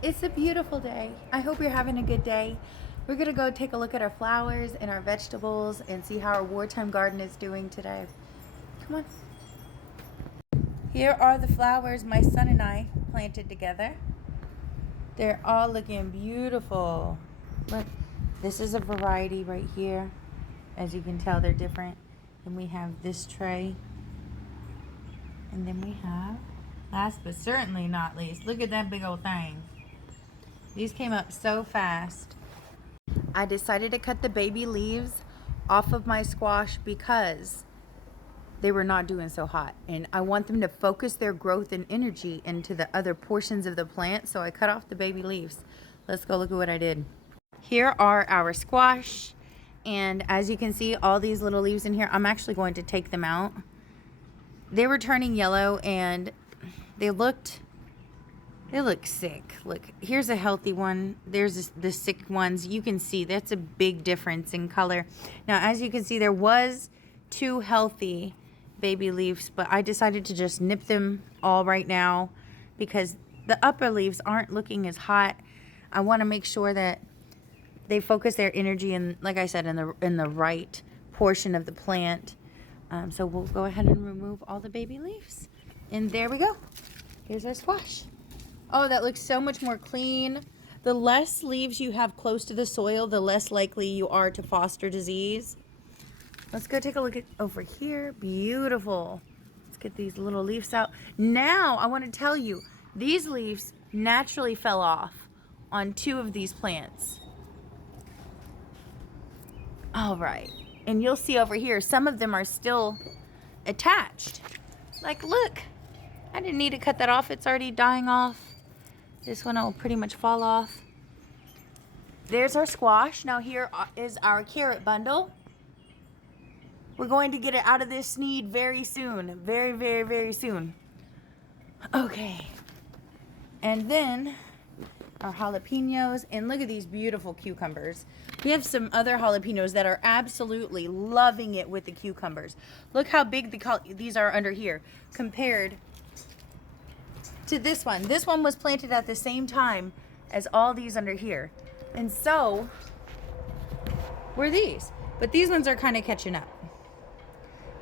It's a beautiful day. I hope you're having a good day. We're gonna go take a look at our flowers and our vegetables and see how our wartime garden is doing today. Come on. Here are the flowers my son and I planted together. They're all looking beautiful. Look, this is a variety right here. As you can tell, they're different. Then we have this tray. And then we have, last but certainly not least, look at that big old thing. These came up so fast. I decided to cut the baby leaves off of my squash because they were not doing so hot. And I want them to focus their growth and energy into the other portions of the plant. So I cut off the baby leaves. Let's go look at what I did. Here are our squash. And as you can see, all these little leaves in here, I'm actually going to take them out. They were turning yellow and they look sick. Look, here's a healthy one. There's the sick ones. You can see that's a big difference in color. Now, as you can see, there was 2 healthy baby leaves, but I decided to just nip them all right now because the upper leaves aren't looking as hot. I want to make sure that they focus their energy in, like I said, in the right portion of the plant. So we'll go ahead and remove all the baby leaves. And there we go. Here's our squash. Oh, that looks so much more clean. The less leaves you have close to the soil, the less likely you are to foster disease. Let's go take a look at over here. Beautiful. Let's get these little leaves out. Now, I want to tell you, these leaves naturally fell off on 2 of these plants. All right. And you'll see over here, some of them are still attached. Like, look. I didn't need to cut that off. It's already dying off. This one will pretty much fall off. There's our squash. Now here is our carrot bundle. We're going to get it out of this sneed very soon. Very, very, very soon. Okay. And then our jalapenos. And look at these beautiful cucumbers. We have some other jalapenos that are absolutely loving it with the cucumbers. Look how big these are under here compared to this one. This one was planted at the same time as all these under here. And so were these. But these ones are kind of catching up.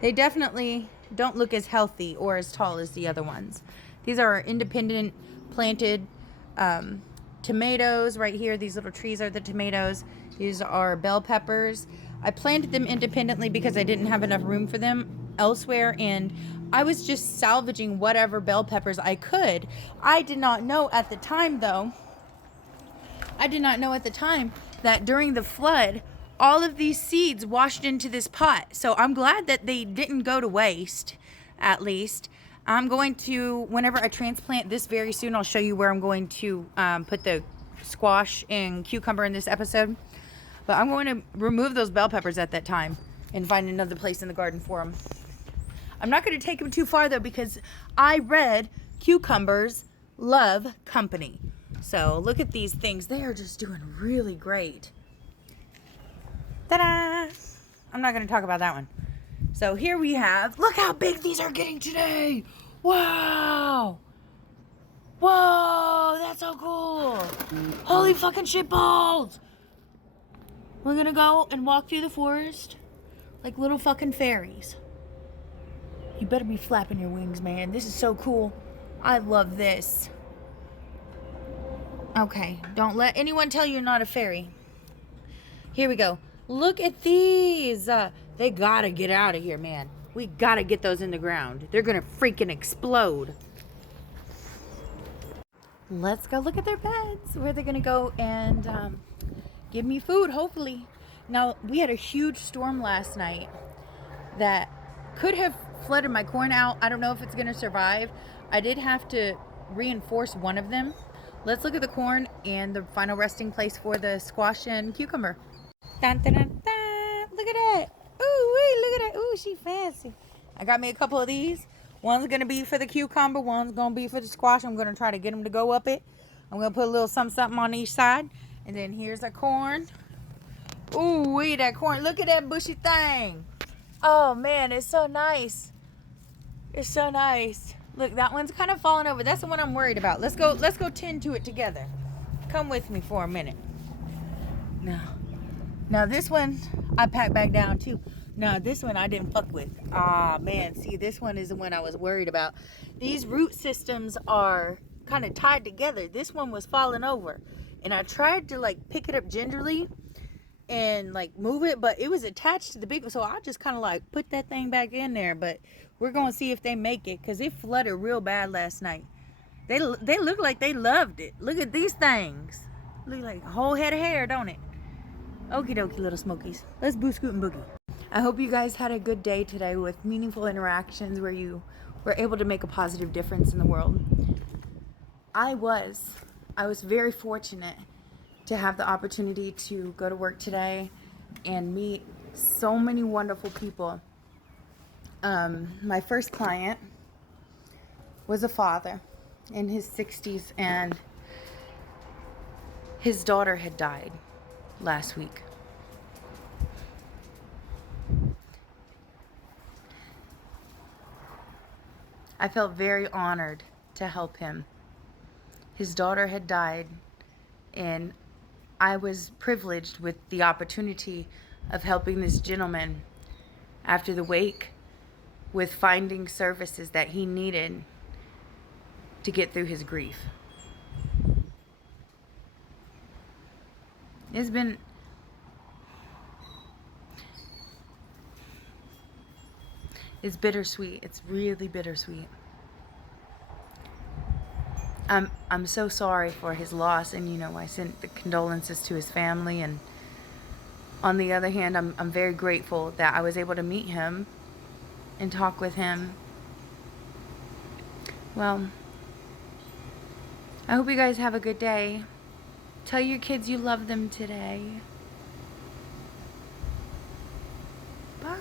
They definitely don't look as healthy or as tall as the other ones. These are independent planted tomatoes right here. These little trees are the tomatoes. These are bell peppers. I planted them independently because I didn't have enough room for them elsewhere, and I was just salvaging whatever bell peppers I could. I did not know at the time, though, that during the flood, all of these seeds washed into this pot. So I'm glad that they didn't go to waste, at least. I'm going to, whenever I transplant this very soon, I'll show you where I'm going to put the squash and cucumber in this episode. But I'm going to remove those bell peppers at that time and find another place in the garden for them. I'm not going to take them too far, though, because I read cucumbers love company. So look at these things. They are just doing really great. Ta-da! I'm not going to talk about that one. So here we have, look how big these are getting today. Wow. Whoa, that's so cool. Holy fucking shit balls. We're going to go and walk through the forest like little fucking fairies. You better be flapping your wings, man. This is so cool. I love this. Okay, don't let anyone tell you you're not a fairy. Here we go. Look at these. They gotta get out of here, man. We gotta get those in the ground. They're gonna freaking explode. Let's go look at their beds, where they're gonna go and give me food, hopefully. Now, we had a huge storm last night that could have flooded my corn out. I don't know if it's gonna survive. I did have to reinforce one of them. Let's look at the corn and the final resting place for the squash and cucumber. Dun, dun, dun, dun. Look at that. Ooh, wait, look at that. Ooh, she fancy. I got me a couple of these. One's going to be for the cucumber. One's going to be for the squash. I'm going to try to get them to go up it. I'm going to put a little something on each side. And then here's our corn. Ooh, wait, that corn. Look at that bushy thing. Oh, man, it's so nice. It's so nice. Look, that one's kind of falling over. That's the one I'm worried about. Let's go tend to it together. Come with me for a minute. Now this one I packed back down too. Now this one I didn't fuck with. Ah man, see, this one is the one I was worried about. These root systems are kind of tied together. This one was falling over, and I tried to like pick it up gingerly and like move it, but it was attached to the big one, so I just kind of like put that thing back in there. But we're gonna see if they make it, because it flooded real bad last night. They look like they loved it. Look at these things. Look like a whole head of hair, don't it? Okie dokie, little smokies. Let's boo scoot and boogie. I hope you guys had a good day today with meaningful interactions where you were able to make a positive difference in the world. I was very fortunate to have the opportunity to go to work today and meet so many wonderful people. My first client was a father in his 60s, and his daughter had died last week. I felt very honored to help him. His daughter had died, and I was privileged with the opportunity of helping this gentleman after the wake with finding services that he needed to get through his grief. It's bittersweet. It's really bittersweet. I'm so sorry for his loss, and I sent the condolences to his family, and on the other hand, I'm very grateful that I was able to meet him and talk with him. Well, I hope you guys have a good day. Tell your kids you love them today. Bye.